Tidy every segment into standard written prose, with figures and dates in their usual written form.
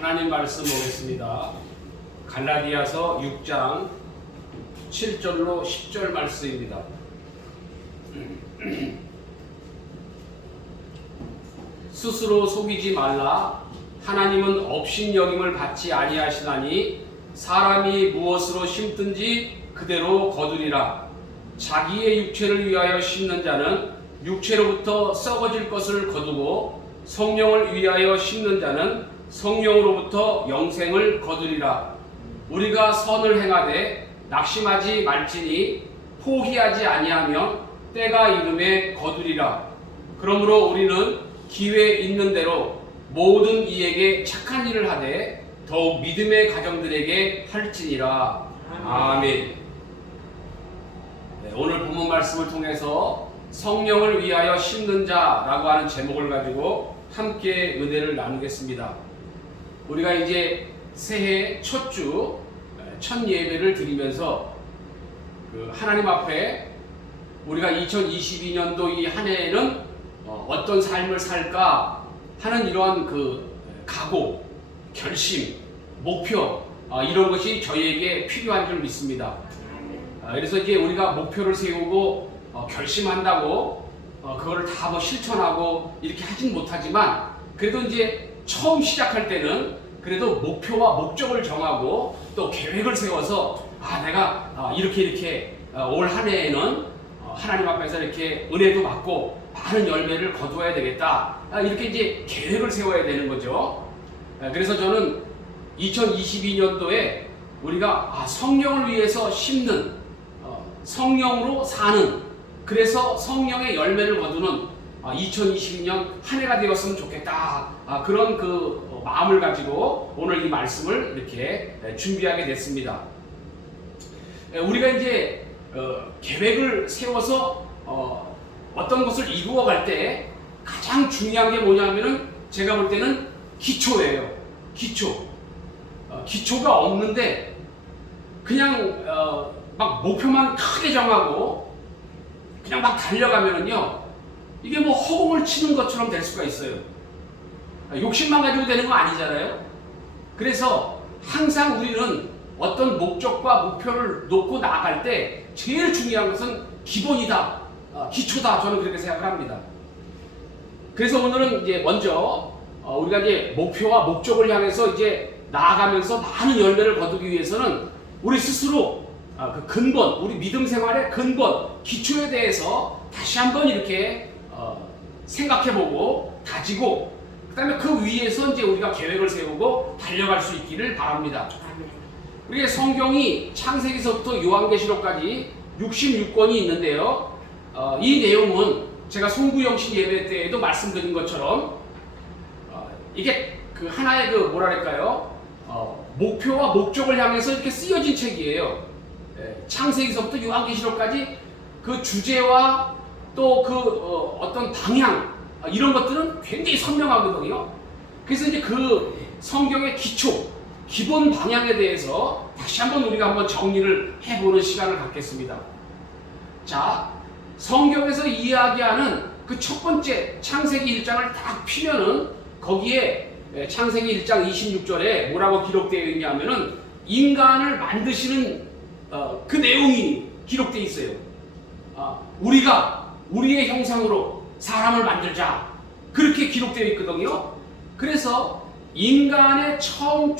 하나님 말씀 보겠습니다. 갈라디아서 6장 7절로 10절 말씀입니다. 스스로 속이지 말라. 하나님은 업신여김을 받지 아니하시나니 사람이 무엇으로 심든지 그대로 거두리라. 자기의 육체를 위하여 심는 자는 육체로부터 썩어질 것을 거두고 성령을 위하여 심는 자는 성령으로부터 영생을 거두리라. 우리가 선을 행하되 낙심하지 말지니 포기하지 아니하며 때가 이름에 거두리라. 그러므로 우리는 기회 있는 대로 모든 이에게 착한 일을 하되 더욱 믿음의 가정들에게 할지니라. 아멘. 네, 오늘 본문 말씀을 통해서 성령을 위하여 심는 자라고 하는 제목을 가지고 함께 은혜를 나누겠습니다. 우리가 이제 새해 첫 주, 첫 예배를 드리면서 하나님 앞에 우리가 2022년도 이 한 해에는 어떤 삶을 살까 하는 이러한 각오, 결심, 목표 이런 것이 저희에게 필요한 줄 믿습니다. 그래서 이제 우리가 목표를 세우고 결심한다고 그거를 다 실천하고 이렇게 하진 못하지만 그래도 이제 처음 시작할 때는 그래도 목표와 목적을 정하고 또 계획을 세워서 내가 이렇게 올 한 해에는 하나님 앞에서 이렇게 은혜도 받고 많은 열매를 거두어야 되겠다. 이렇게 이제 계획을 세워야 되는 거죠. 그래서 저는 2022년도에 우리가 성령을 위해서 심는, 성령으로 사는, 그래서 성령의 열매를 거두는 2022년 한 해가 되었으면 좋겠다. 그런 마음을 가지고 오늘 이 말씀을 이렇게 준비하게 됐습니다. 우리가 이제 계획을 세워서 어떤 것을 이루어갈 때 가장 중요한 게 뭐냐면은 제가 볼 때는 기초예요. 기초가 없는데 그냥 막 목표만 크게 정하고 그냥 막 달려가면은요 이게 뭐 허공을 치는 것처럼 될 수가 있어요. 욕심만 가지고 되는 거 아니잖아요. 그래서 항상 우리는 어떤 목적과 목표를 놓고 나아갈 때 제일 중요한 것은 기본이다, 기초다. 저는 그렇게 생각을 합니다. 그래서 오늘은 이제 먼저 우리가 이제 목표와 목적을 향해서 이제 나아가면서 많은 열매를 거두기 위해서는 우리 스스로 그 근본, 우리 믿음 생활의 근본, 기초에 대해서 다시 한번 이렇게 생각해보고 다지고 그 다음에 그 위에서 이제 우리가 계획을 세우고 달려갈 수 있기를 바랍니다. 우리의 성경이 창세기서부터 요한계시록까지 66권이 있는데요. 이 내용은 제가 송구영신 예배 때에도 말씀드린 것처럼 이게 하나의 뭐랄까요? 목표와 목적을 향해서 이렇게 쓰여진 책이에요. 창세기서부터 요한계시록까지 그 주제와 또 어떤 방향 이런 것들은 굉장히 선명하거든요. 그래서 이제 성경의 기본 방향에 대해서 다시 한번 우리가 한번 정리를 해보는 시간을 갖겠습니다. 자, 성경에서 이야기하는 그 첫 번째 창세기 1장을 딱 피면은 거기에 창세기 1장 26절에 뭐라고 기록되어 있냐면은 인간을 만드시는 그 내용이 기록되어 있어요. 우리가 우리의 형상으로 사람을 만들자. 그렇게 기록되어 있거든요. 그래서 인간의 처음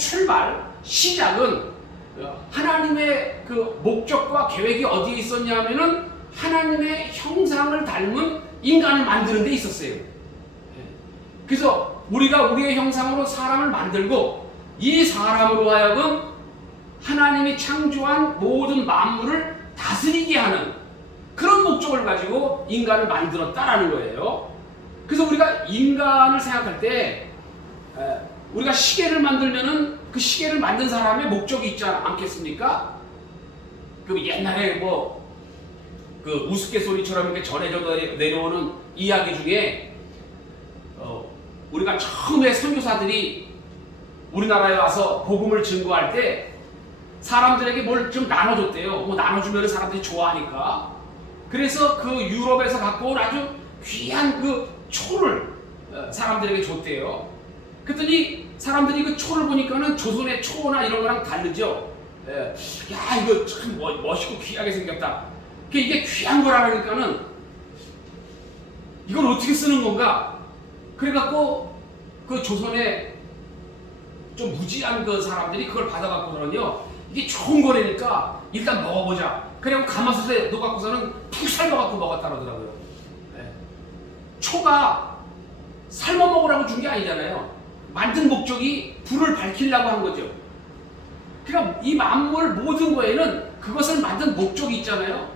시작은 하나님의 목적과 계획이 어디에 있었냐면은 하나님의 형상을 닮은 인간을 만드는 데 있었어요. 그래서 우리가 우리의 형상으로 사람을 만들고 이 사람으로 하여금 하나님이 창조한 모든 만물을 다스리게 하는 그런 목적을 가지고 인간을 만들었다라는 거예요. 그래서 우리가 인간을 생각할 때 우리가 시계를 만들면은 그 시계를 만든 사람의 목적이 있지 않겠습니까? 옛날에 우스갯소리처럼 이렇게 전해져 내려오는 이야기 중에 우리가 처음에 선교사들이 우리나라에 와서 복음을 증거할 때 사람들에게 뭘 좀 나눠줬대요. 나눠주면 사람들이 좋아하니까. 그래서 유럽에서 갖고 온 아주 귀한 초를 사람들에게 줬대요. 그랬더니 사람들이 그 초를 보니까는 조선의 초나 이런 거랑 다르죠. 예. 야, 이거 참 멋있고 귀하게 생겼다. 이게 귀한 거라니까는 이걸 어떻게 쓰는 건가? 그래갖고 그 조선의 좀 무지한 그 사람들이 그걸 받아갖고는요, 이게 좋은 거라니까 일단 먹어보자. 그리고 가마솥에 넣어갖고서는 푹 삶아갖고 먹었다 그러더라고요. 예. 초가 삶아 먹으라고 준 게 아니잖아요. 만든 목적이 불을 밝히려고 한 거죠. 그러니까 이 만물 모든 거에는 그것을 만든 목적이 있잖아요.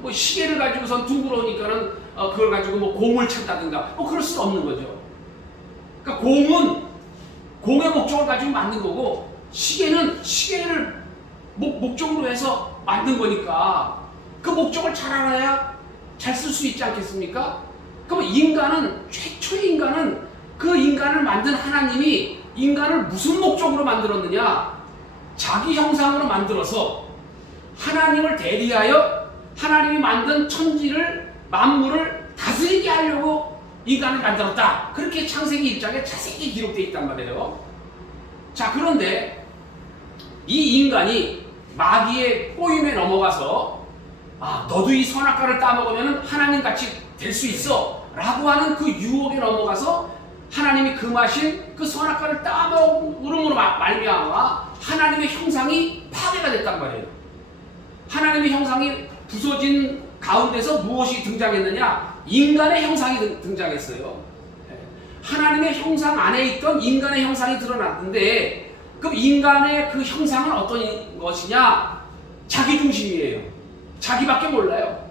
뭐 시계를 가지고선 둥그러우니까는 그걸 가지고 뭐 공을 찬다든가 뭐 그럴 수는 없는 거죠. 그러니까 공은 공의 목적을 가지고 만든 거고, 시계는 시계를 목적으로 해서 만든 거니까 그 목적을 잘 알아야 잘 쓸 수 있지 않겠습니까? 그럼 인간은, 최초의 인간은 그 인간을 만든 하나님이 인간을 무슨 목적으로 만들었느냐? 자기 형상으로 만들어서 하나님을 대리하여 하나님이 만든 천지를, 만물을 다스리게 하려고 인간을 만들었다. 그렇게 창세기 1장에 자세히 기록되어 있단 말이에요. 자, 그런데 이 인간이 마귀의 꼬임에 넘어가서 너도 이 선악과를 따먹으면 하나님같이 될 수 있어 라고 하는 그 유혹에 넘어가서 하나님이 금하신 그 선악과를 따먹음으로 말미암아 하나님의 형상이 파괴가 됐단 말이에요. 하나님의 형상이 부서진 가운데서 무엇이 등장했느냐? 인간의 형상이 등장했어요. 하나님의 형상 안에 있던 인간의 형상이 드러났는데, 그럼 인간의 그 형상은 어떤 것이냐? 자기중심이에요. 자기밖에 몰라요.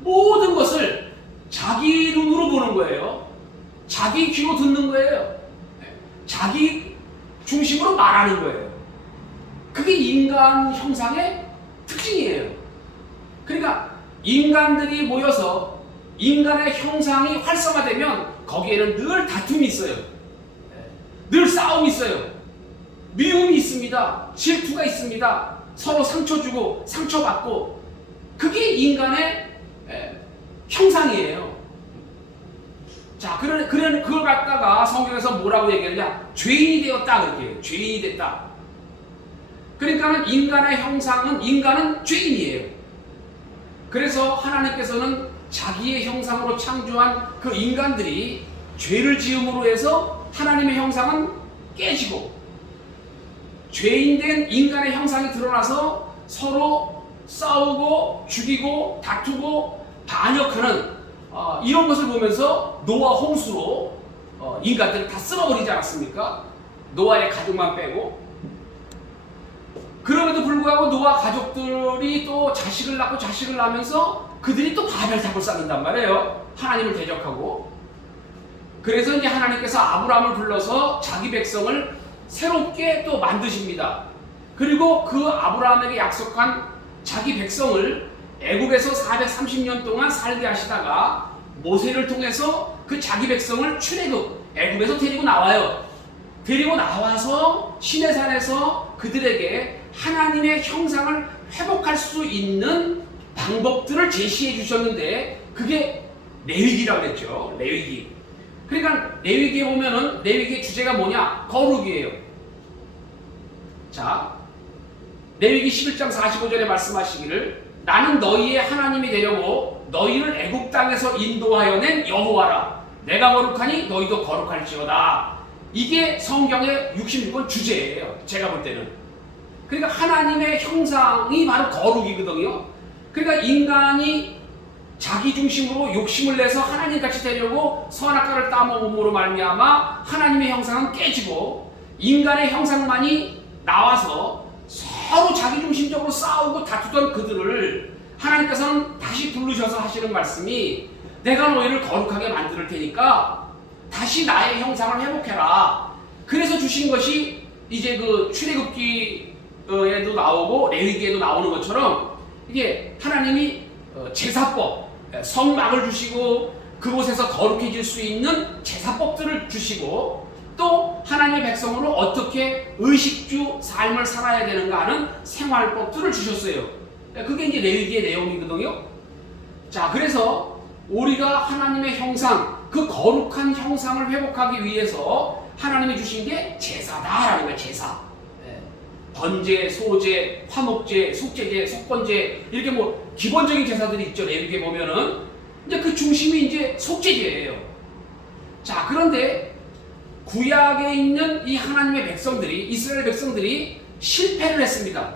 모든 것을 자기 눈으로 보는 거예요. 자기 귀로 듣는 거예요. 자기 중심으로 말하는 거예요. 그게 인간 형상의 특징이에요. 그러니까 인간들이 모여서 인간의 형상이 활성화되면 거기에는 늘 다툼이 있어요. 늘 싸움이 있어요. 미움이 있습니다. 질투가 있습니다. 서로 상처 주고 상처받고, 그게 인간의 형상이에요. 자, 그걸 갖다가 성경에서 뭐라고 얘기하냐? 죄인이 되었다, 그렇게 해요. 죄인이 됐다. 그러니까는 인간의 형상은, 인간은 죄인이에요. 그래서 하나님께서는 자기의 형상으로 창조한 그 인간들이 죄를 지음으로 해서 하나님의 형상은 깨지고, 죄인된 인간의 형상이 드러나서 서로 싸우고 죽이고 다투고 반역하는 이런 것을 보면서 노아 홍수로 인간들을 다 쓸어버리지 않았습니까? 노아의 가족만 빼고. 그럼에도 불구하고 노아 가족들이 또 자식을 낳고 자식을 낳으면서 그들이 또 바벨탑을 쌓는단 말이에요. 하나님을 대적하고. 그래서 이제 하나님께서 아브라함을 불러서 자기 백성을 새롭게 또 만드십니다. 그리고 그 아브라함에게 약속한 자기 백성을 애굽에서 430년 동안 살게 하시다가 모세를 통해서 그 자기 백성을 출애굽, 애굽에서 데리고 나와요. 데리고 나와서 시내산에서 그들에게 하나님의 형상을 회복할 수 있는 방법들을 제시해 주셨는데, 그게 레위기라고 했죠. 레위기. 그러니까 레위기에 보면은 레위기의 주제가 뭐냐? 거룩이에요. 자, 레위기 11장 45절에 말씀하시기를, 나는 너희의 하나님이 되려고 너희를 애굽 땅에서 인도하여 낸 여호와라. 내가 거룩하니 너희도 거룩할지어다. 이게 성경의 66권 주제예요. 제가 볼 때는. 그러니까 하나님의 형상이 바로 거룩이거든요. 그러니까 인간이 자기 중심으로 욕심을 내서 하나님같이 되려고 선악과를 따먹음으로 말미암아 하나님의 형상은 깨지고, 인간의 형상만이 나와서 서로 자기 중심적으로 싸우고 다투던 그들을 하나님께서는 다시 부르셔서 하시는 말씀이, 내가 너희를 거룩하게 만들 테니까 다시 나의 형상을 회복해라. 그래서 주신 것이 이제 그 출애굽기에도 나오고 레위기에도 나오는 것처럼, 이게 하나님이 제사법, 성막을 주시고 그곳에서 거룩해질 수 있는 제사법들을 주시고, 또 하나님의 백성으로 어떻게 의식주 삶을 살아야 되는가 하는 생활법들을 주셨어요. 그게 이제 레위기의 내용이거든요. 자, 그래서 우리가 하나님의 형상, 그 거룩한 형상을 회복하기 위해서 하나님이 주신 게 제사다라는 거예요. 제사. 번제, 소제, 화목제, 속제제, 속건제 이렇게 뭐 기본적인 제사들이 있죠. 레위기에 보면은 이제 그 중심이 이제 속제제예요. 자, 그런데 구약에 있는 이 하나님의 백성들이, 이스라엘 백성들이 실패를 했습니다.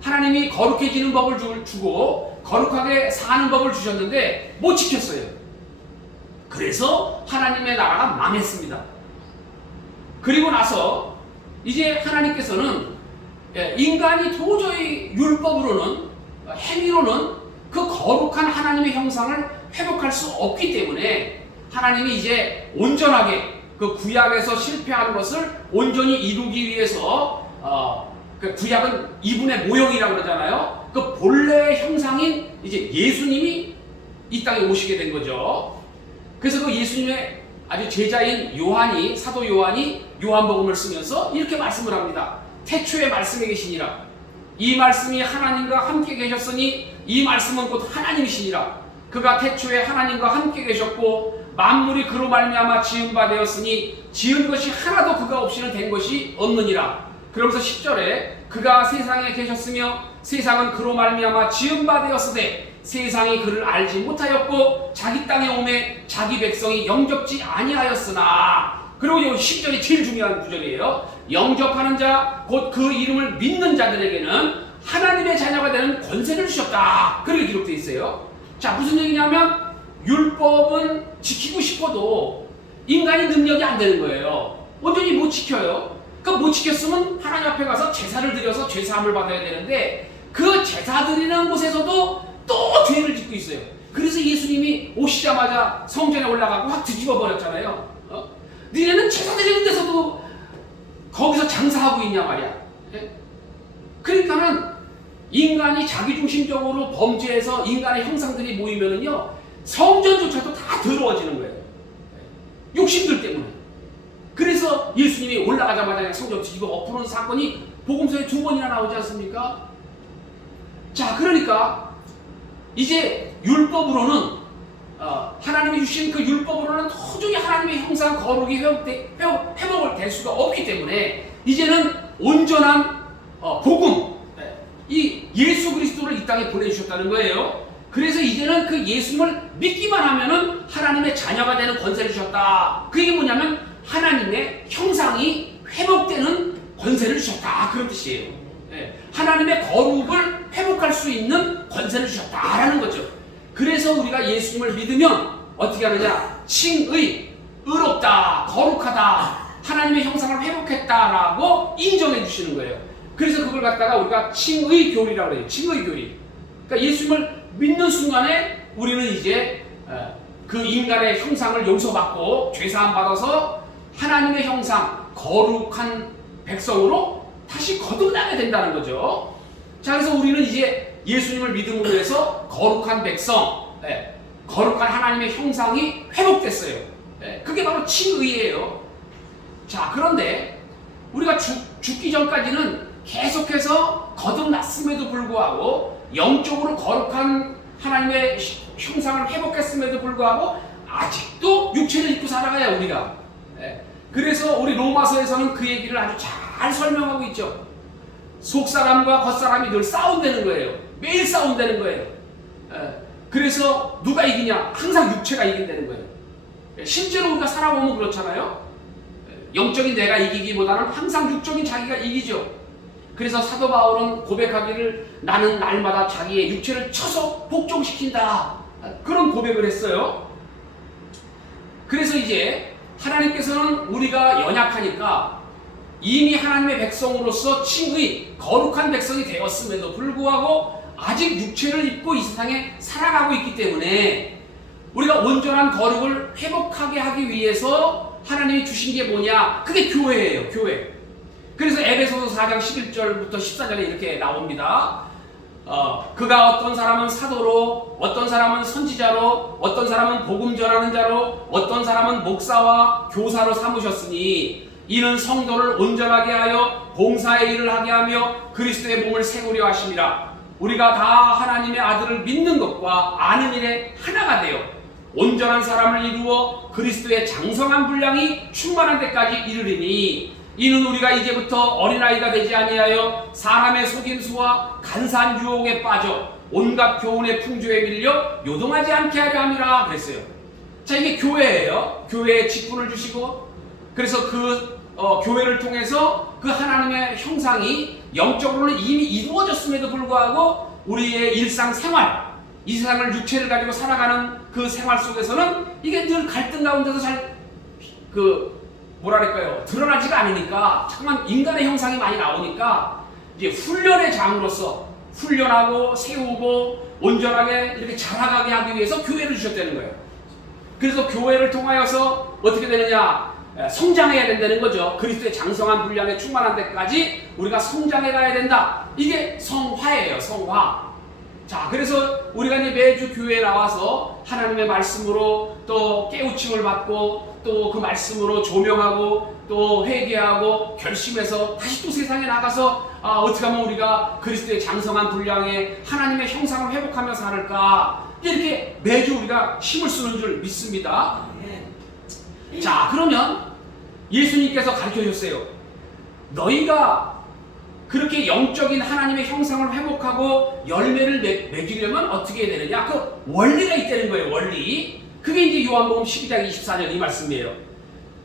하나님이 거룩해지는 법을 주고 거룩하게 사는 법을 주셨는데 못 지켰어요. 그래서 하나님의 나라가 망했습니다. 그리고 나서 이제 하나님께서는 인간이 도저히 율법으로는, 행위로는 그 거룩한 하나님의 형상을 회복할 수 없기 때문에 하나님이 이제 온전하게 그 구약에서 실패한 것을 온전히 이루기 위해서 그 구약은 이분의 모형이라고 그러잖아요. 그 본래의 형상인 이제 예수님이 이 땅에 오시게 된 거죠. 그래서 그 예수님의 아주 제자인 요한이, 사도 요한이 요한복음을 쓰면서 이렇게 말씀을 합니다. 태초에 말씀이 계시니라. 이 말씀이 하나님과 함께 계셨으니 이 말씀은 곧 하나님이시니라. 그가 태초에 하나님과 함께 계셨고 만물이 그로 말미암아 지은 바 되었으니 지은 것이 하나도 그가 없이는 된 것이 없느니라. 그러면서 10절에 그가 세상에 계셨으며 세상은 그로 말미암아 지은 바 되었으되 세상이 그를 알지 못하였고 자기 땅에 오매 자기 백성이 영접지 아니하였으나. 그리고 10절이 제일 중요한 구절이에요. 영접하는 자 곧 그 이름을 믿는 자들에게는 하나님의 자녀가 되는 권세를 주셨다. 그렇게 기록되어 있어요. 자, 무슨 얘기냐면 율법은 지키고 싶어도 인간이 능력이 안 되는 거예요. 온전히 못 지켜요. 그러니까 못 지켰으면 하나님 앞에 가서 제사를 드려서 죄사함을 받아야 되는데 그 제사 드리는 곳에서도 또 죄를 짓고 있어요. 그래서 예수님이 오시자마자 성전에 올라가고 확 뒤집어 버렸잖아요. 니네는 제사 드리는 데서도 거기서 장사하고 있냐 말이야. 그러니까는 인간이 자기중심적으로 범죄해서 인간의 형상들이 모이면은요 성전조차도 다 더러워지는 거예요. 욕심들 때문에. 그래서 예수님이 올라가자마자 성전 뒤집어 엎으는 사건이 복음서에 2번이나 나오지 않습니까? 자, 그러니까 이제 율법으로는 하나님이 주신 그 율법으로는 도저히 하나님의 형상 거룩이 회복을 될 수가 없기 때문에 이제는 온전한 복음, 이 예수 그리스도를 이 땅에 보내주셨다는 거예요. 그래서 이제는 그 예수님을 믿기만 하면은 하나님의 자녀가 되는 권세를 주셨다. 그게 뭐냐면 하나님의 형상이 회복되는 권세를 주셨다. 그런 뜻이에요. 하나님의 거룩을 회복할 수 있는 권세를 주셨다라는 거죠. 그래서 우리가 예수님을 믿으면 어떻게 하느냐? 칭의, 의롭다, 거룩하다, 하나님의 형상을 회복했다라고 인정해 주시는 거예요. 그래서 그걸 갖다가 우리가 칭의 교리라고 해요. 칭의 교리. 그러니까 예수님을 믿는 순간에 우리는 이제 그 인간의 형상을 용서받고 죄사함 받아서 하나님의 형상, 거룩한 백성으로 다시 거듭나게 된다는 거죠. 자, 그래서 우리는 이제 예수님을 믿음으로 해서 거룩한 백성, 거룩한 하나님의 형상이 회복됐어요. 그게 바로 칭의예요. 자, 그런데 우리가 죽기 전까지는 계속해서 거듭났음에도 불구하고 영적으로 거룩한 하나님의 형상을 회복했음에도 불구하고 아직도 육체를 입고 살아가야 우리가. 그래서 우리 로마서에서는 그 얘기를 아주 잘 설명하고 있죠. 속사람과 겉사람이 늘 싸운다는 거예요. 매일 싸운다는 거예요. 그래서 누가 이기냐? 항상 육체가 이긴다는 거예요. 실제로 우리가 살아보면 그렇잖아요. 영적인 내가 이기기보다는 항상 육적인 자기가 이기죠. 그래서 사도 바울은 고백하기를 나는 날마다 자기의 육체를 쳐서 복종시킨다. 그런 고백을 했어요. 그래서 이제 하나님께서는 우리가 연약하니까 이미 하나님의 백성으로서 칭의, 거룩한 백성이 되었음에도 불구하고 아직 육체를 입고 이 세상에 살아가고 있기 때문에 우리가 온전한 거룩을 회복하게 하기 위해서 하나님이 주신 게 뭐냐? 그게 교회예요. 교회. 그래서 에베소서 4장 11절부터 14절에 이렇게 나옵니다. 그가 어떤 사람은 사도로, 어떤 사람은 선지자로, 어떤 사람은 복음 전하는 자로, 어떤 사람은 목사와 교사로 삼으셨으니 이는 성도를 온전하게 하여 봉사의 일을 하게 하며 그리스도의 몸을 세우려 하심이라. 우리가 다 하나님의 아들을 믿는 것과 아는 일에 하나가 되어 온전한 사람을 이루어 그리스도의 장성한 분량이 충만한 데까지 이르리니 이는 우리가 이제부터 어린아이가 되지 아니하여 사람의 속임수와 간사한 유혹에 빠져 온갖 교훈의 풍조에 밀려 요동하지 않게 하려 함이라 그랬어요. 자, 이게 교회예요. 교회에 직분을 주시고, 그래서 교회를 통해서 그 하나님의 형상이 영적으로는 이미 이루어졌음에도 불구하고 우리의 일상생활, 이 세상을 육체를 가지고 살아가는 그 생활 속에서는 이게 늘 갈등 가운데서 뭐랄까요, 드러나지가 않으니까 자꾸만 인간의 형상이 많이 나오니까 이제 훈련의 장으로서 훈련하고 세우고 온전하게 이렇게 자라가게 하기 위해서 교회를 주셨다는 거예요. 그래서 교회를 통하여서 어떻게 되느냐, 성장해야 된다는 거죠. 그리스도의 장성한 분량에 충만한 데까지 우리가 성장해 가야 된다. 이게 성화예요, 성화. 자, 그래서 우리가 이제 매주 교회에 나와서 하나님의 말씀으로 또 깨우침을 받고 또 그 말씀으로 조명하고 또 회개하고 결심해서 다시 또 세상에 나가서 어떻게 하면 우리가 그리스도의 장성한 분량에 하나님의 형상을 회복하며 살을까, 이렇게 매주 우리가 힘을 쓰는 줄 믿습니다. 자, 그러면 예수님께서 가르쳐 주셨어요. 너희가 그렇게 영적인 하나님의 형상을 회복하고 열매를 맺으려면 어떻게 해야 되느냐? 그 원리가 있다는 거예요, 원리. 그게 이제 요한복음 12장 24절 이 말씀이에요.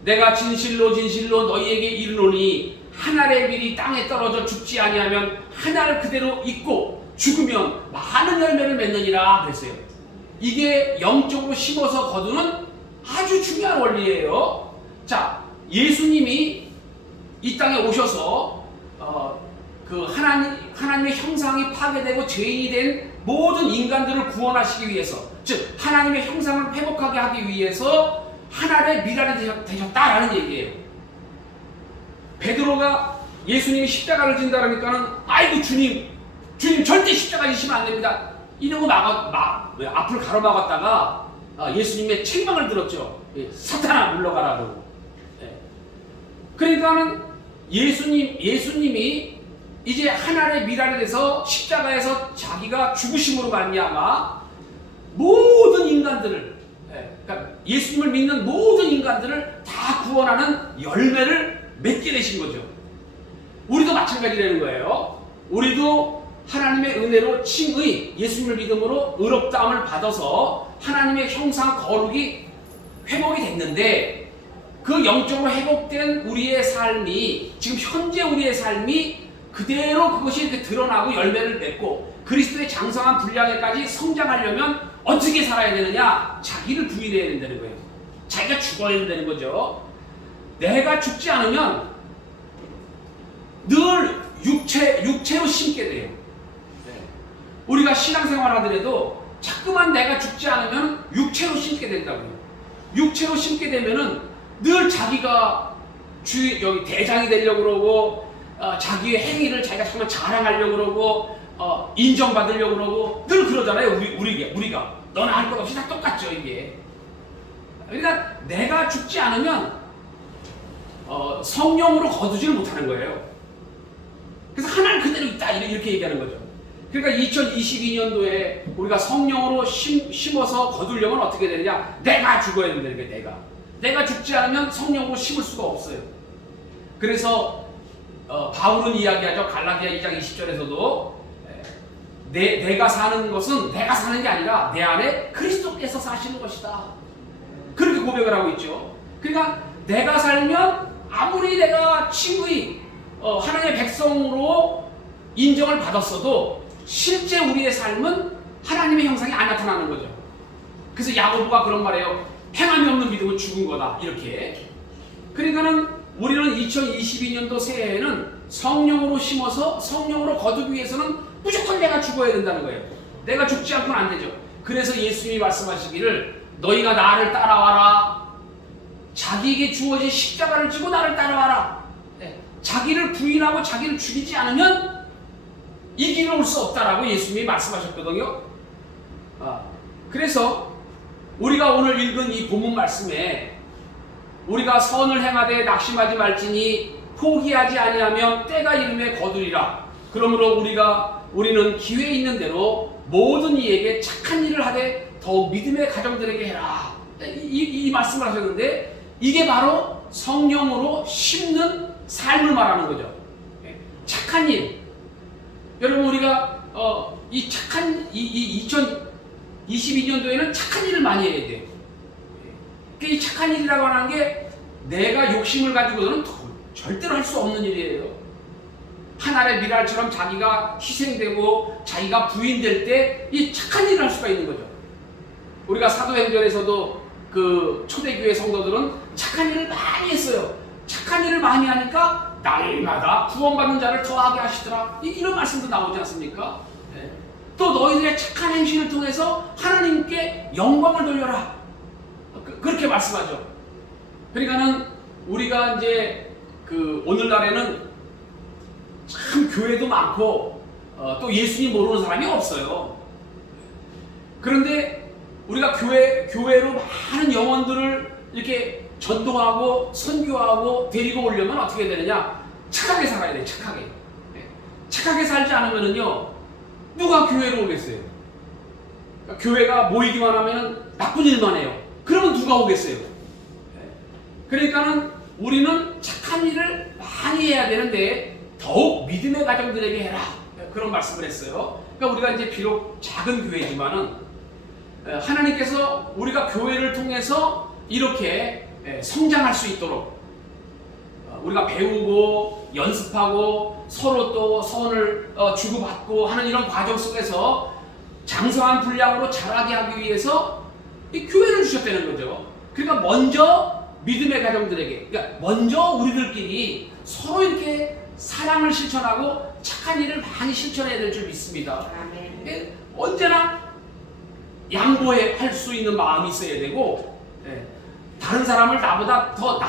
내가 진실로 진실로 너희에게 이르노니 한 알의 밀이 땅에 떨어져 죽지 아니하면 한 알 그대로 있고 죽으면 많은 열매를 맺느니라 그랬어요. 이게 영적으로 심어서 거두는 아주 중요한 원리예요. 자, 예수님이 이 땅에 오셔서 하나님의 형상이 파괴되고 죄인이 된 모든 인간들을 구원하시기 위해서, 즉 하나님의 형상을 회복하게 하기 위해서 하나님의 미랄이 되셨다라는 얘기예요. 베드로가 예수님이 십자가를 진다 그러니까는 아이고 주님 절대 십자가 지시면 안 됩니다. 이러고 앞을 가로막았다가 예수님의 책망을 들었죠. 사탄아 물러가라고. 그러니까는 예수님이 이제 하나님의 미랄이 돼서 십자가에서 자기가 죽으심으로 말미암아 모든 인간들을, 그러니까 예수님을 믿는 모든 인간들을 다 구원하는 열매를 맺게 되신 거죠. 우리도 마찬가지라는 거예요. 우리도 하나님의 은혜로 칭의, 예수님을 믿음으로 의롭다함을 받아서 하나님의 형상 거룩이 회복이 됐는데, 그 영적으로 회복된 우리의 삶이, 지금 현재 우리의 삶이 그대로 그것이 이렇게 드러나고 열매를 맺고 그리스도의 장성한 분량에까지 성장하려면 어떻게 살아야 되느냐? 자기를 부인해야 된다는 거예요. 자기가 죽어야 된다는 거죠. 내가 죽지 않으면 늘 육체로 심게 돼요. 우리가 신앙생활 하더라도 자꾸만 내가 죽지 않으면 육체로 심게 된다고요. 육체로 심게 되면은 늘 자기가 여기 대장이 되려고 그러고, 자기의 행위를 자기가 정말 자랑하려고 그러고, 인정받으려고 그러고 늘 그러잖아요. 우리가 너나 할 것 없이 다 똑같죠, 이게. 그러니까 내가 죽지 않으면 성령으로 거두지를 못하는 거예요. 그래서 하나는 그대로 있다, 이렇게 얘기하는 거죠. 그러니까 2022년도에 우리가 성령으로 심어서 거두려면 어떻게 되느냐? 내가 죽어야 된다는 거예요. 내가 죽지 않으면 성령으로 심을 수가 없어요. 그래서 바울은 이야기하죠. 갈라디아 2장 20절에서도 내가 사는 것은 내가 사는 게 아니라 내 안에 그리스도께서 사시는 것이다, 그렇게 고백을 하고 있죠. 그러니까 내가 살면 아무리 내가 칭의 하나님의 백성으로 인정을 받았어도 실제 우리의 삶은 하나님의 형상이 안 나타나는 거죠. 그래서 야고보가 그런 말이에요. 행함이 없는 믿음은 죽은 거다, 이렇게. 그러니까는 우리는 2022년도 새해에는 성령으로 심어서 성령으로 거두기 위해서는 무조건 내가 죽어야 된다는 거예요. 내가 죽지 않고는 안 되죠. 그래서 예수님이 말씀하시기를 너희가 나를 따라와라. 자기에게 주어진 십자가를 지고 나를 따라와라. 자기를 부인하고 자기를 죽이지 않으면 이 길을 올 수 없다라고 예수님이 말씀하셨거든요. 그래서 우리가 오늘 읽은 이 본문 말씀에 우리가 선을 행하되 낙심하지 말지니 포기하지 아니하면 때가 이름에 거두리라. 그러므로 우리는 기회 있는 대로 모든 이에게 착한 일을 하되 더욱 믿음의 가정들에게 해라. 이 말씀을 하셨는데 이게 바로 성령으로 심는 삶을 말하는 거죠. 착한 일. 여러분 우리가 이 착한 이 2022년도에는 착한 일을 많이 해야 돼요. 이 착한 일이라고 하는 게 내가 욕심을 가지고는 절대로 할 수 없는 일이에요. 하늘의 미랄처럼 자기가 희생되고 자기가 부인될 때 이 착한 일을 할 수가 있는 거죠. 우리가 사도행전에서도 그 초대교회 성도들은 착한 일을 많이 했어요. 착한 일을 많이 하니까 날마다 구원받는 자를 더하게 하시더라. 이런 말씀도 나오지 않습니까? 네. 또 너희들의 착한 행실을 통해서 하나님께 영광을 돌려라. 그렇게 말씀하죠. 그러니까는 우리가 이제 그 오늘날에는 참 교회도 많고 또 예수님 모르는 사람이 없어요. 그런데 우리가 교회로 많은 영혼들을 이렇게 전도하고 선교하고 데리고 오려면 어떻게 되느냐? 착하게 살아야 돼요. 착하게. 착하게 살지 않으면은요 누가 교회로 오겠어요? 그러니까 교회가 모이기만 하면 나쁜 일만 해요. 그러면 누가 오겠어요? 그러니까는 우리는 착한 일을 많이 해야 되는데 더욱 믿음의 가정들에게 해라. 그런 말씀을 했어요. 그러니까 우리가 이제 비록 작은 교회지만은 하나님께서 우리가 교회를 통해서 이렇게 성장할 수 있도록 우리가 배우고 연습하고 서로 또 선을 주고받고 하는 이런 과정 속에서 장성한 분량으로 자라게 하기 위해서 이 교회를 주셨다는 거죠. 그러니까 먼저 믿음의 가정들에게, 그러니까 먼저 우리들끼리 서로 이렇게 사랑을 실천하고 착한 일을 많이 실천해야 될 줄 믿습니다. 언제나 양보할 수 있는 마음이 있어야 되고, 다른 사람을 나보다 더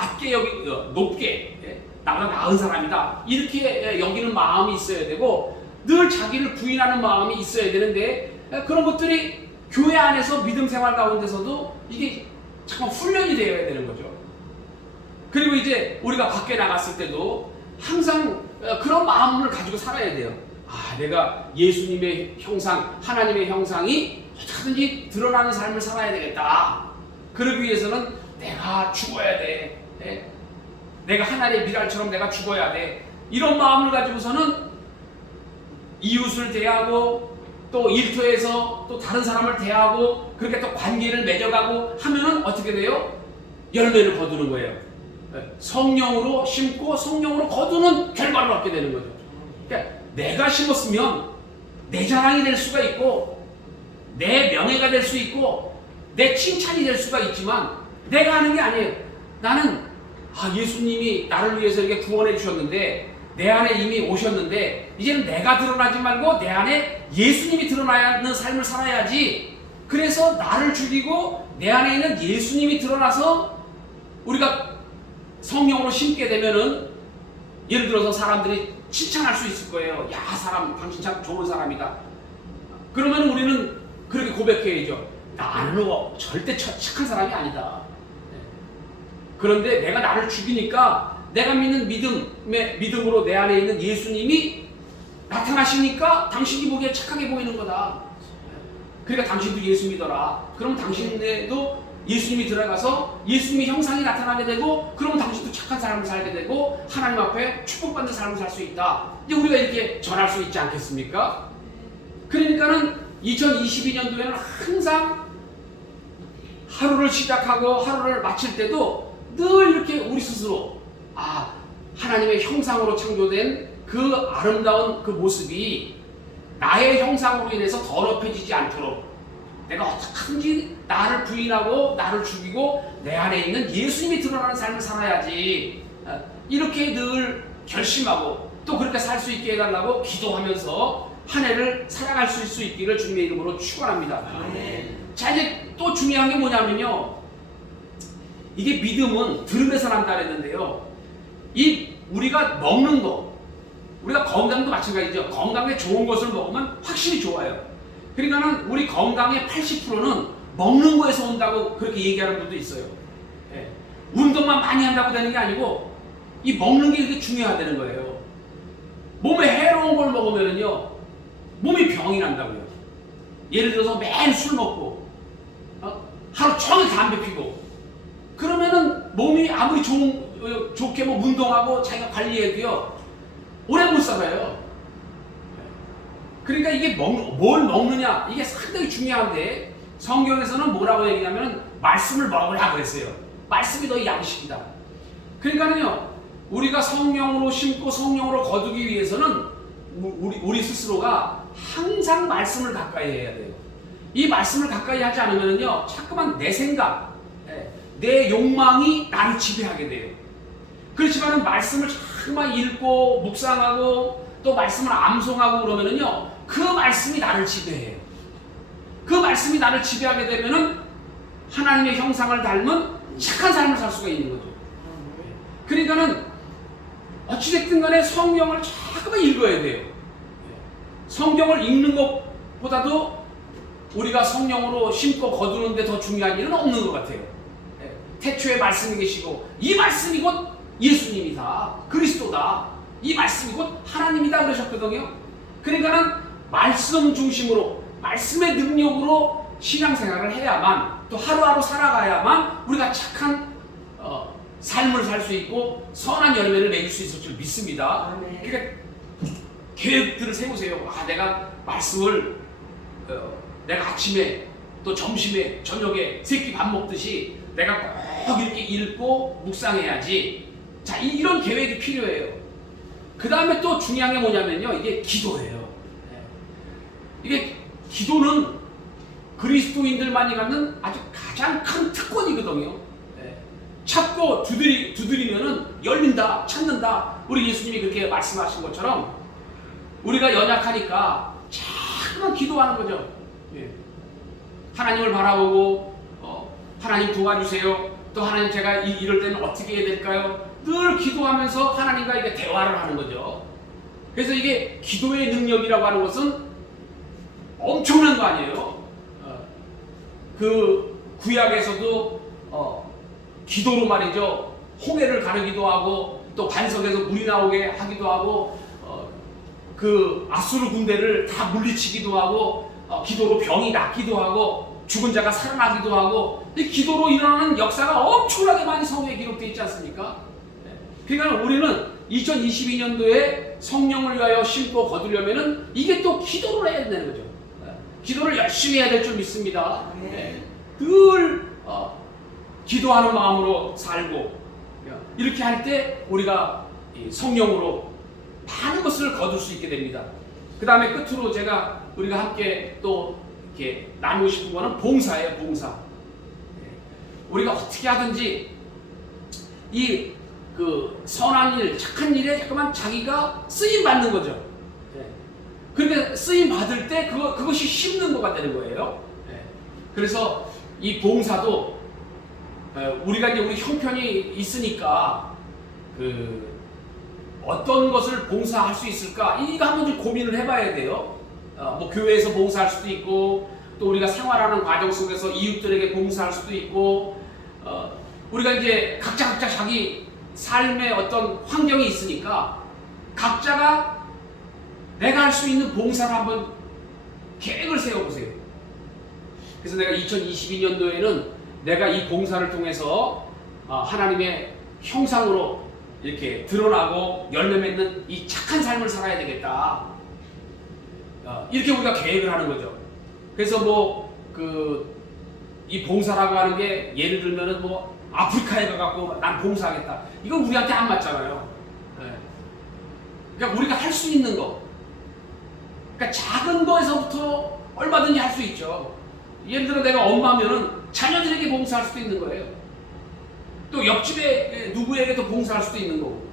높게, 나보다 나은 사람이다 이렇게 여기는 마음이 있어야 되고, 늘 자기를 부인하는 마음이 있어야 되는데, 그런 것들이 교회 안에서 믿음 생활 가운데서도 이게 잠깐 훈련이 되어야 되는 거죠. 그리고 이제 우리가 밖에 나갔을 때도 항상 그런 마음을 가지고 살아야 돼요. 내가 예수님의 형상, 하나님의 형상이 어떻게든지 드러나는 삶을 살아야 되겠다. 그러기 위해서는 내가 죽어야 돼. 내가 하나님의 미랄처럼 내가 죽어야 돼. 이런 마음을 가지고서는 이웃을 대하고 또 일터에서 또 다른 사람을 대하고 그렇게 또 관계를 맺어가고 하면은 어떻게 돼요? 열매를 거두는 거예요. 성령으로 심고 성령으로 거두는 결과를 얻게 되는 거죠. 그러니까 내가 심었으면 내 자랑이 될 수가 있고 내 명예가 될 수 있고 내 칭찬이 될 수가 있지만 내가 하는 게 아니에요. 나는 예수님이 나를 위해서 이렇게 구원해 주셨는데 내 안에 이미 오셨는데 이제는 내가 드러나지 말고 내 안에 예수님이 드러나는 삶을 살아야지. 그래서 나를 죽이고 내 안에 있는 예수님이 드러나서 우리가 성령으로 심게 되면은 예를 들어서 사람들이 칭찬할 수 있을 거예요. 야, 당신 참 좋은 사람이다. 그러면 우리는 그렇게 고백해야죠. 나는 절대 착한 사람이 아니다. 그런데 내가 나를 죽이니까 내가 믿는 믿음으로 내 안에 있는 예수님이 나타나시니까 당신이 보기에 착하게 보이는 거다. 그러니까 당신도 예수 믿어라. 그럼 당신에도 예수님이 들어가서 예수님의 형상이 나타나게 되고 그러면 당신도 착한 삶을 살게 되고 하나님 앞에 축복받는 삶을 살 수 있다. 이제 우리가 이렇게 전할 수 있지 않겠습니까? 그러니까는 2022년도에는 항상 하루를 시작하고 하루를 마칠 때도 늘 이렇게 우리 스스로 하나님의 형상으로 창조된 그 아름다운 그 모습이 나의 형상으로 인해서 더럽혀지지 않도록 내가 어떻게든지 나를 부인하고 나를 죽이고 내 안에 있는 예수님이 드러나는 삶을 살아야지. 이렇게 늘 결심하고 또 그렇게 살 수 있게 해달라고 기도하면서 한 해를 살아갈 수 있기를 주님의 이름으로 축원합니다. 자, 이제 또 중요한 게 뭐냐면요, 이게 믿음은 들음에서 난다 그랬는데요, 우리가 먹는 거, 우리가 건강도 마찬가지죠. 건강에 좋은 것을 먹으면 확실히 좋아요. 그러니까는 우리 건강의 80%는 먹는 거에서 온다고 그렇게 얘기하는 분도 있어요. 운동만 많이 한다고 되는 게 아니고 이 먹는 게 이렇게 중요하다는 거예요. 몸에 해로운 걸 먹으면은요 몸이 병이 난다고요. 예를 들어서 매일 술 먹고 하루 종일 담배 피고 그러면은 몸이 아무리 좋게 뭐 운동하고 자기가 관리해도요 오래 못 살아요. 그러니까 이게 뭘 먹느냐 이게 상당히 중요한데 성경에서는 뭐라고 얘기하냐면 말씀을 먹으라고 그랬어요. 말씀이 너희 양식이다. 그러니까는요 우리가 성령으로 심고 성령으로 거두기 위해서는 우리 스스로가 항상 말씀을 가까이 해야 돼요. 이 말씀을 가까이 하지 않으면요 자꾸만 내 생각, 내 욕망이 나를 지배하게 돼요. 그렇지만 말씀을 자꾸만 읽고 묵상하고 또 말씀을 암송하고 그러면은요 그 말씀이 나를 지배해요. 그 말씀이 나를 지배하게 되면은 하나님의 형상을 닮은 착한 삶을 살 수가 있는 거죠. 그러니까는 어찌됐든 간에 성경을 자꾸만 읽어야 돼요. 성경을 읽는 것보다도 우리가 성령으로 심고 거두는 데 더 중요한 일은 없는 것 같아요. 태초에 말씀이 계시고 이 말씀이 곧 예수님이다. 그리스도다. 이 말씀이 곧 하나님이다 그러셨거든요. 그러니까는 말씀 중심으로 말씀의 능력으로 신앙생활을 해야만 또 하루하루 살아가야만 우리가 착한 삶을 살 수 있고 선한 열매를 맺을 수 있을 줄 믿습니다. 그러니까 계획들을 세우세요. 내가 말씀을 내가 아침에 또 점심에 저녁에 새끼 밥 먹듯이 내가 꼭 이렇게 읽고 묵상해야지. 자, 이런 계획이 필요해요. 그 다음에 또 중요한 게 뭐냐면요 이게 기도예요. 이게 기도는 그리스도인들만이 갖는 아주 가장 큰 특권이거든요. 찾고 두드리면은 열린다, 찾는다. 우리 예수님이 그렇게 말씀하신 것처럼 우리가 연약하니까 자꾸만 기도하는 거죠. 하나님을 바라보고 하나님 도와주세요. 또 하나님 제가 이럴 때는 어떻게 해야 될까요? 늘 기도하면서 하나님과 이게 대화를 하는 거죠. 그래서 이게 기도의 능력이라고 하는 것은 엄청난 거 아니에요? 그 구약에서도 기도로 말이죠. 홍해를 가르기도 하고 또 반석에서 물이 나오게 하기도 하고 그 아수르 군대를 다 물리치기도 하고 기도로 병이 낫기도 하고 죽은 자가 살아나기도 하고 이 기도로 일어나는 역사가 엄청나게 많이 성경에 기록되어 있지 않습니까? 그러니까 우리는 2022년도에 성령을 위하여 심고 거두려면은 이게 또 기도를 해야 되는 거죠. 기도를 열심히 해야 될 줄 믿습니다. 늘 기도하는 마음으로 살고 이렇게 할 때 우리가 성령으로 많은 것을 거둘 수 있게 됩니다. 그 다음에 끝으로 우리가 함께 또 이렇게 나누고 싶은 거는 봉사예요. 봉사. 우리가 어떻게 하든지 이 그 선한 일, 착한 일에 자꾸만 자기가 쓰임 받는 거죠. 그렇게 쓰임 받을 때 그것이 심는 거가 되는 거예요. 그래서 이 봉사도 우리가 이제 우리 형편이 있으니까 어떤 것을 봉사할 수 있을까 이거 한번 좀 고민을 해봐야 돼요. 뭐 교회에서 봉사할 수도 있고 또 우리가 생활하는 과정 속에서 이웃들에게 봉사할 수도 있고 우리가 이제 각자 자기 삶의 어떤 환경이 있으니까 각자가 내가 할 수 있는 봉사를 한번 계획을 세워보세요. 그래서 내가 2022년도에는 내가 이 봉사를 통해서 하나님의 형상으로 이렇게 드러나고 열매 맺는 이 착한 삶을 살아야 되겠다. 이렇게 우리가 계획을 하는 거죠. 그래서 이 봉사라고 하는 게 예를 들면은 아프리카에 가갖고 난 봉사하겠다. 이건 우리한테 안 맞잖아요. 그러니까 우리가 할 수 있는 거. 그러니까 작은 거에서부터 얼마든지 할 수 있죠. 예를 들어 내가 엄마면은 자녀들에게 봉사할 수도 있는 거예요. 또 옆집에 누구에게도 봉사할 수도 있는 거고.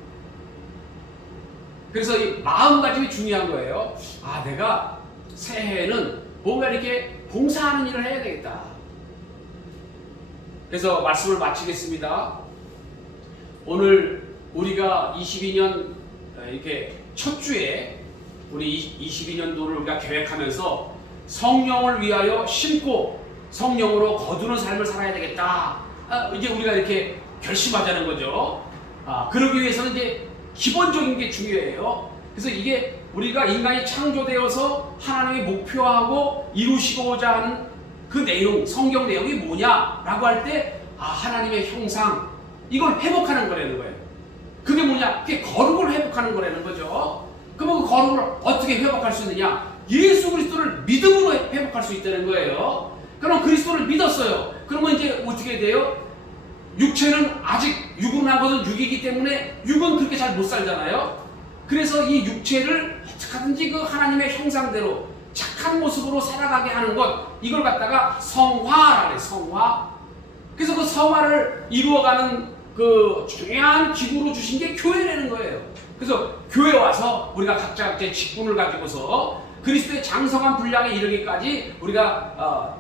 그래서 이 마음가짐이 중요한 거예요. 내가 새해에는 뭔가 이렇게 봉사하는 일을 해야 되겠다. 그래서 말씀을 마치겠습니다. 오늘 우리가 22년 이렇게 첫 주에 우리 22년도를 우리가 계획하면서 성령을 위하여 심고 성령으로 거두는 삶을 살아야 되겠다. 이제 우리가 이렇게 결심하자는 거죠. 그러기 위해서는 이제 기본적인 게 중요해요. 그래서 이게 우리가 인간이 창조되어서 하나님의 목표하고 이루시고자 하는 그 내용, 성경 내용이 뭐냐라고 할 때, 하나님의 형상, 이걸 회복하는 거라는 거예요. 그게 뭐냐? 그게 거룩을 회복하는 거라는 거죠. 그러면 그 거룩을 어떻게 회복할 수 있느냐? 예수 그리스도를 믿음으로 회복할 수 있다는 거예요. 그럼 그리스도를 믿었어요. 그러면 이제 어떻게 돼요? 육체는 아직 육은 하거든 육이기 때문에 육은 그렇게 잘 못 살잖아요. 그래서 이 육체를 어떻게든지 그 하나님의 형상대로 착한 모습으로 살아가게 하는 것, 이걸 갖다가 성화라래. 성화. 그래서 그 성화를 이루어가는 그 중요한 기구로 주신 게 교회라는 거예요. 그래서 교회 와서 우리가 각자 각자의 직분을 가지고서 그리스도의 장성한 분량에 이르기까지 우리가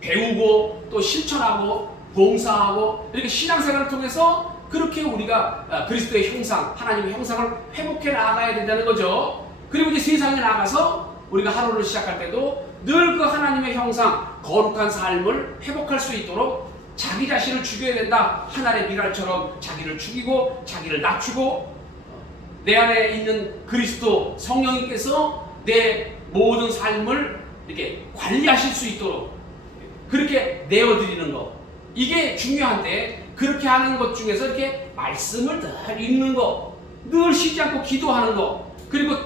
배우고 또 실천하고 봉사하고 이렇게 신앙생활을 통해서 그렇게 우리가 그리스도의 형상, 하나님의 형상을 회복해 나가야 된다는 거죠. 그리고 이제 세상에 나가서 우리가 하루를 시작할 때도 늘 그 하나님의 형상, 거룩한 삶을 회복할 수 있도록 자기 자신을 죽여야 된다. 하늘의 미랄처럼 자기를 죽이고 자기를 낮추고 내 안에 있는 그리스도 성령님께서 내 모든 삶을 이렇게 관리하실 수 있도록 그렇게 내어드리는 것, 이게 중요한데, 그렇게 하는 것 중에서 이렇게 말씀을 늘 읽는 것, 늘 쉬지 않고 기도하는 것, 그리고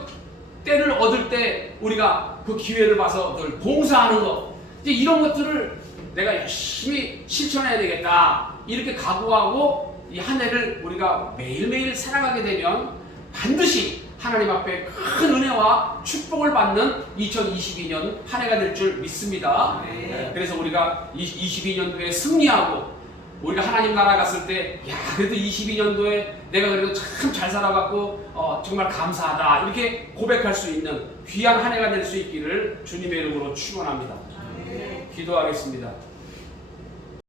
때를 얻을 때 우리가 그 기회를 봐서 늘 봉사하는 것, 이제 이런 것들을 내가 열심히 실천해야 되겠다, 이렇게 각오하고 이 한 해를 우리가 매일매일 살아가게 되면 반드시 하나님 앞에 큰 은혜와 축복을 받는 2022년 한 해가 될 줄 믿습니다. 네. 그래서 우리가 22년도에 승리하고 우리가 하나님 나라 갔을 때, 야, 그래도 22년도에 내가 그래도 참 잘 살아갖고 정말 감사하다, 이렇게 고백할 수 있는 귀한 한 해가 될 수 있기를 주님의 이름으로 축원합니다. 기도하겠습니다.